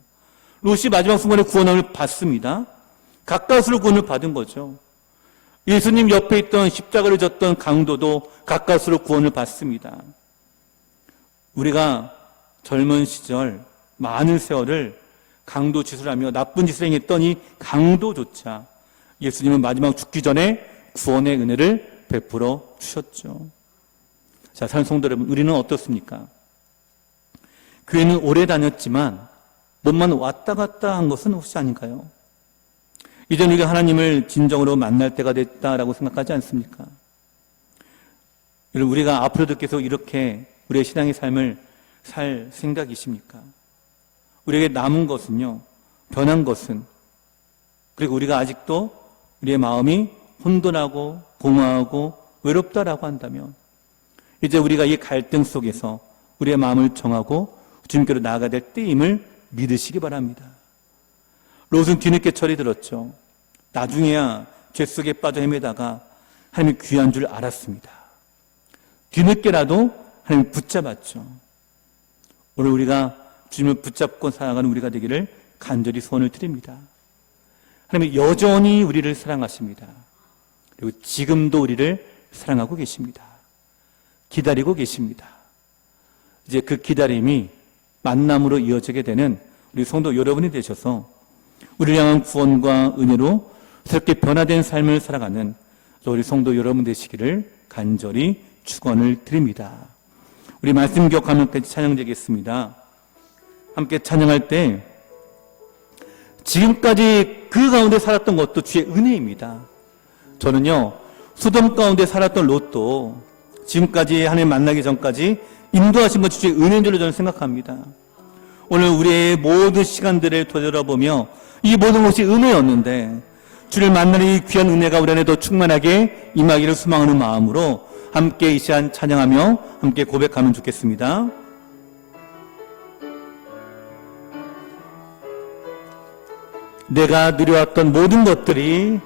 롯이 마지막 순간에 구원을 받습니다. 가까스로 구원을 받은 거죠. 예수님 옆에 있던 십자가를 졌던 강도도 가까스로 구원을 받습니다. 우리가 젊은 시절 많은 세월을 강도 짓을 하며 나쁜 짓을 행했던 이 강도조차 예수님은 마지막 죽기 전에 구원의 은혜를 베풀어 주셨죠. 자, 사랑하는 성도 여러분, 우리는 어떻습니까? 교회는 오래 다녔지만 몸만 왔다 갔다 한 것은 혹시 아닌가요? 이제 우리가 하나님을 진정으로 만날 때가 됐다라고 생각하지 않습니까? 여러분, 우리가 앞으로도 계속 이렇게 우리의 신앙의 삶을 살 생각이십니까? 우리에게 남은 것은요, 변한 것은, 그리고 우리가 아직도 우리의 마음이 혼돈하고 공허하고 외롭다라고 한다면 이제 우리가 이 갈등 속에서 우리의 마음을 정하고 주님께로 나아가야 될 때임을 믿으시기 바랍니다. 롯은 뒤늦게 철이 들었죠. 나중에야 죄 속에 빠져 헤매다가 하나님이 귀한 줄 알았습니다. 뒤늦게라도 하나님이 붙잡았죠. 오늘 우리가 주님을 붙잡고 살아가는 우리가 되기를 간절히 소원을 드립니다. 하나님이 여전히 우리를 사랑하십니다. 그리고 지금도 우리를 사랑하고 계십니다. 기다리고 계십니다. 이제 그 기다림이 만남으로 이어지게 되는 우리 성도 여러분이 되셔서 우리를 향한 구원과 은혜로 새롭게 변화된 삶을 살아가는 우리 성도 여러분 되시기를 간절히 축원을 드립니다. 우리 말씀 기억하면서 찬양되겠습니다. 함께 찬양할 때 지금까지 그 가운데 살았던 것도 주의 은혜입니다. 저는요, 소돔 가운데 살았던 롯도 지금까지 하나님 만나기 전까지 인도하신 것 주의 은혜인 줄로 저는 생각합니다. 오늘 우리의 모든 시간들을 되돌아보며 이 모든 것이 은혜였는데 주를 만나는 이 귀한 은혜가 우리 안에 더 충만하게 임하기를 소망하는 마음으로 함께 이 시간 찬양하며 함께 고백하면 좋겠습니다. 내가 누려왔던 모든 것들이,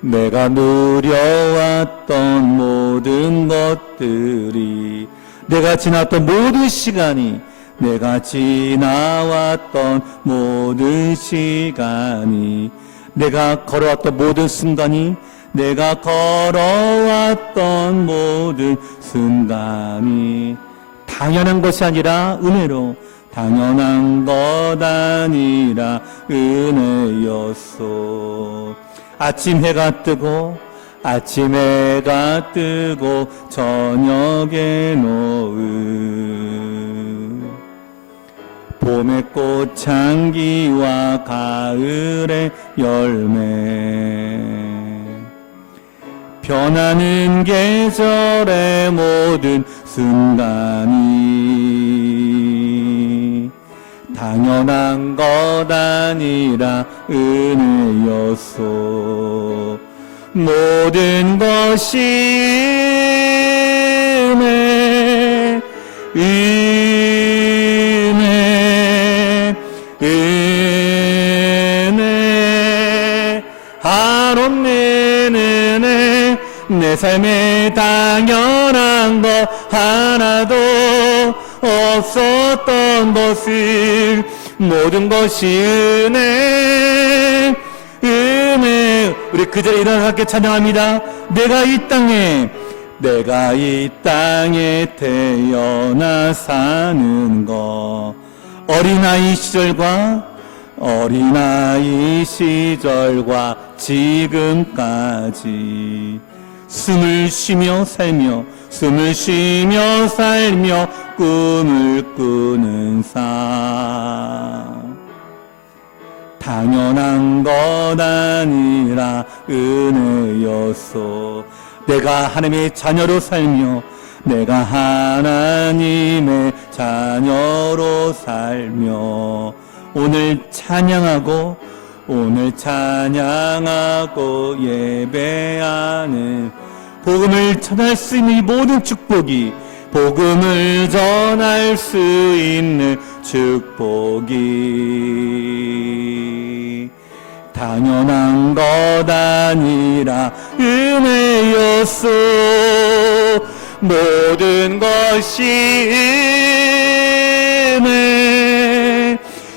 내가 누려왔던 모든 것들이, 내가 지났던 모든 시간이, 내가 지나왔던 모든 시간이, 내가 걸어왔던 모든 순간이, 내가 걸어왔던 모든 순간이 당연한 것이 아니라 은혜로, 당연한 것 아니라 은혜였소. 아침 해가 뜨고 저녁에 노을, 봄의 꽃향기와 가을의 열매, 변하는 계절의 모든 순간이 당연한 것 아니라 은혜였소. 모든 것이 은혜, 하롯는 은혜, 내 삶에 당연한 것 하나도 없었던 것을, 모든 것이 은혜. 우리 그 자리에 일어나 함께 찬양합니다. 내가 이 땅에 태어나 사는 것, 어린아이 시절과 어린아이 시절과 지금까지 숨을 쉬며 살며 숨을 쉬며 살며 꿈을 꾸는 삶 당연한 것 아니라 은혜였소. 내가 하나님의 자녀로 살며 내가 하나님의 자녀로 살며 오늘 찬양하고 예배하는 복음을 전할 수 있는 이 모든 축복이 복음을 전할 수 있는 축복이 당연한 것 아니라 은혜였소. 모든 것이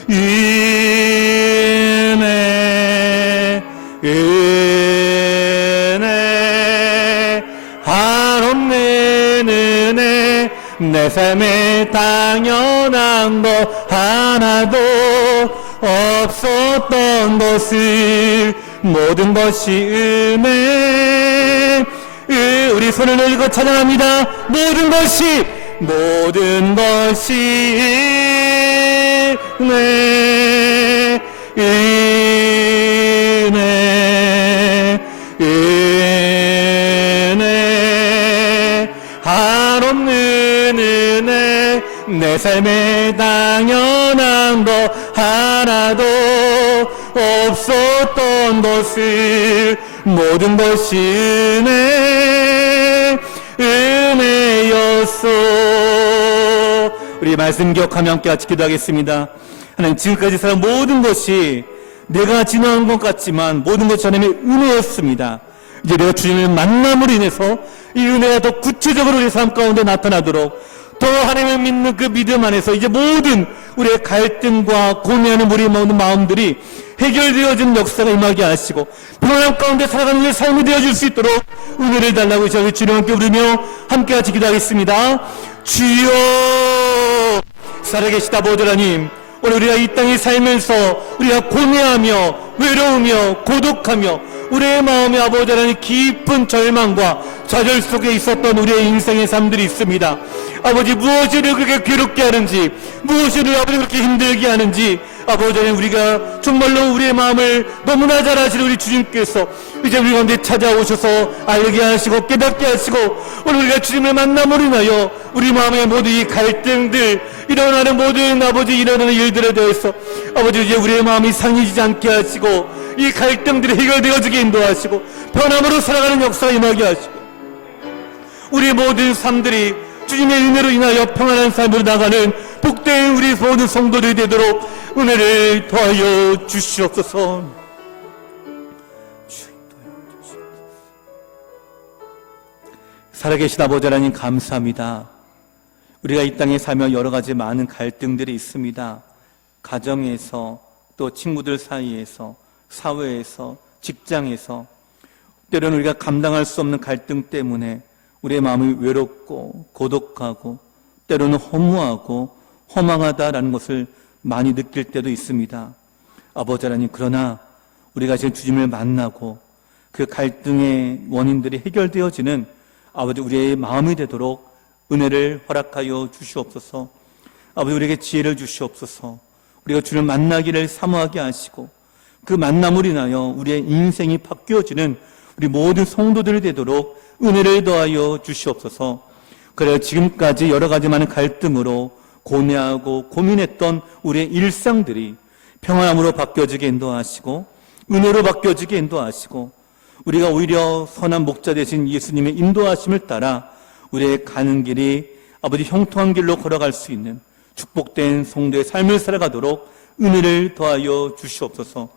은혜 한없는 은혜 내 삶에 당연한 것 하나도 없었던 것을 모든 것이 은혜 우리 손을 올리고 찬양합니다. 모든 것이 은혜 한없는 은혜 내 삶에 당연한 것 하나도 없었던 것을 모든 것이 은혜였소. 우리 말씀 기억하며 함께 같이 기도하겠습니다. 하나님, 지금까지 살아온 모든 것이 내가 지나온 것 같지만 모든 것이 하나님의 은혜였습니다. 이제 내가 주님을 만남으로 인해서 이 은혜가 더 구체적으로 우리 삶 가운데 나타나도록 더 하나님을 믿는 그 믿음 안에서 이제 모든 우리의 갈등과 고뇌하는 우리의 모든 마음들이 해결되어지는 역사가 임하게 하시고 평안 가운데 살아가는 우리의 삶이 되어줄 수 있도록 은혜를 달라고 저희 주님 함께 부르며 함께 같이 기도하겠습니다. 주여, 살아계시다 아버지 하나님, 오늘 우리가 이 땅에 살면서 우리가 고뇌하며 외로우며 고독하며 우리의 마음에 아버지 하나님 깊은 절망과 좌절 속에 있었던 우리의 인생의 삶들이 있습니다. 아버지, 무엇이 우리를 그렇게 괴롭게 하는지, 무엇이 우리를 아버지 그렇게 힘들게 하는지 아버지 하나님, 우리가 정말로 우리의 마음을 너무나 잘 아시는 우리 주님께서 이제 우리 가운데 찾아오셔서 알게 하시고 깨닫게 하시고 오늘 우리가 주님을 만남으로 인하여 우리 마음의 모든 이 갈등들, 일어나는 모든 아버지 일어나는 일들에 대해서 아버지 이제 우리의 마음이 상해지지 않게 하시고 이 갈등들이 해결되어지게 인도하시고 변함으로 살아가는 역사가 임하게 하시고 우리의 모든 삶들이 주님의 은혜로 인하여 평안한 삶으로 나가는 복된 우리 모든 성도들이 되도록 은혜를 더하여 주시옵소서. 살아계신 아버지 하나님, 감사합니다. 우리가 이 땅에 살며 여러 가지 많은 갈등들이 있습니다. 가정에서, 또 친구들 사이에서, 사회에서, 직장에서, 때로는 우리가 감당할 수 없는 갈등 때문에 우리의 마음이 외롭고 고독하고 때로는 허무하고 허망하다라는 것을 많이 느낄 때도 있습니다. 아버지 하나님, 그러나 우리가 지금 주님을 만나고 그 갈등의 원인들이 해결되어지는 아버지 우리의 마음이 되도록 은혜를 허락하여 주시옵소서. 아버지, 우리에게 지혜를 주시옵소서. 우리가 주를 만나기를 사모하게 하시고 그 만남으로 인하여 우리의 인생이 바뀌어지는 우리 모든 성도들이 되도록 은혜를 더하여 주시옵소서. 그래야 지금까지 여러 가지 많은 갈등으로 고뇌하고 고민했던 우리의 일상들이 평안함으로 바뀌어지게 인도하시고 은혜로 바뀌어지게 인도하시고 우리가 오히려 선한 목자 되신 예수님의 인도하심을 따라 우리의 가는 길이 아버지 형통한 길로 걸어갈 수 있는 축복된 성도의 삶을 살아가도록 은혜를 더하여 주시옵소서.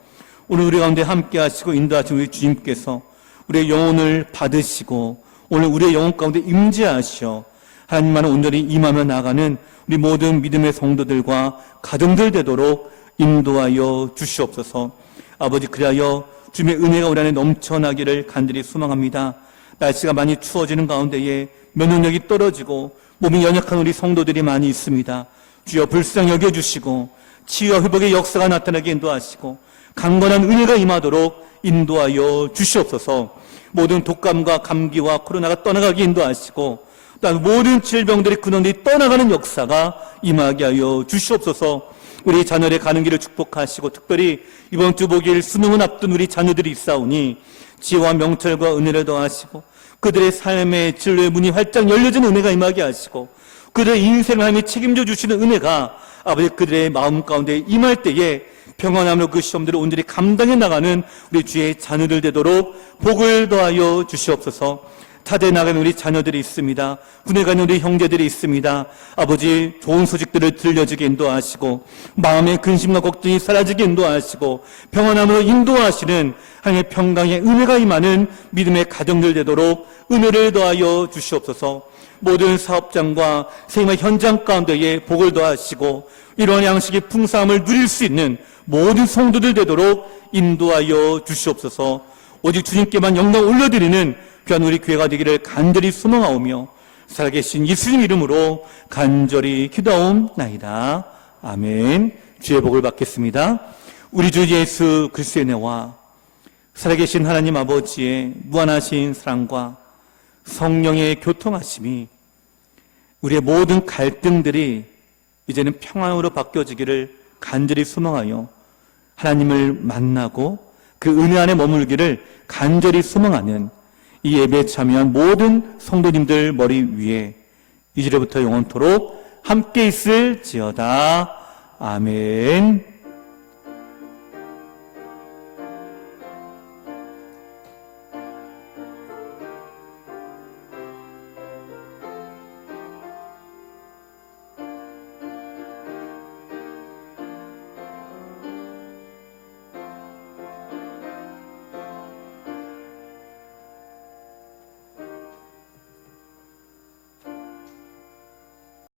오늘 우리 가운데 함께 하시고 인도하신 우리 주님께서 우리의 영혼을 받으시고 오늘 우리의 영혼 가운데 임재하시어 하나님만을 온전히 임하며 나가는 우리 모든 믿음의 성도들과 가정들 되도록 인도하여 주시옵소서. 아버지, 그리하여 주님의 은혜가 우리 안에 넘쳐나기를 간절히 소망합니다. 날씨가 많이 추워지는 가운데에 면역력이 떨어지고 몸이 연약한 우리 성도들이 많이 있습니다. 주여 불쌍히 여겨주시고 치유와 회복의 역사가 나타나게 인도하시고 강건한 은혜가 임하도록 인도하여 주시옵소서. 모든 독감과 감기와 코로나가 떠나가게 인도하시고 또한 모든 질병들의 근원들이 떠나가는 역사가 임하게 하여 주시옵소서. 우리 자녀의 가는 길을 축복하시고 특별히 이번 주 목요일 수능을 앞둔 우리 자녀들이 있사오니 지혜와 명철과 은혜를 더하시고 그들의 삶의 진로의 문이 활짝 열려지는 은혜가 임하게 하시고 그들의 인생을 하며 책임져 주시는 은혜가 아버지 그들의 마음 가운데 임할 때에 평안함으로 그 시험들을 온전히 감당해 나가는 우리 주의 자녀들 되도록 복을 더하여 주시옵소서. 타대에 나가는 우리 자녀들이 있습니다. 군에 가는 우리 형제들이 있습니다. 아버지 좋은 소식들을 들려주게 인도하시고 마음의 근심과 걱정이 사라지게 인도하시고 평안함으로 인도하시는 하나님의 평강의 은혜가 임하는 믿음의 가정들 되도록 은혜를 더하여 주시옵소서. 모든 사업장과 생활 현장 가운데에 복을 더하시고 이러한 양식의 풍성함을 누릴 수 있는 모든 성도들 되도록 인도하여 주시옵소서. 오직 주님께만 영광 올려드리는 귀한 우리 교회가 되기를 간절히 소망하오며 살아계신 예수님 이름으로 간절히 기도하옵나이다. 아멘. 주의 복을 받겠습니다. 우리 주 예수 그리스도의 은혜와 살아계신 하나님 아버지의 무한하신 사랑과 성령의 교통하심이 우리의 모든 갈등들이 이제는 평안으로 바뀌어지기를 간절히 소망하여 하나님을 만나고 그 은혜 안에 머물기를 간절히 소망하는 이 예배에 참여한 모든 성도님들 머리 위에 이제부터 영원토록 함께 있을지어다. 아멘.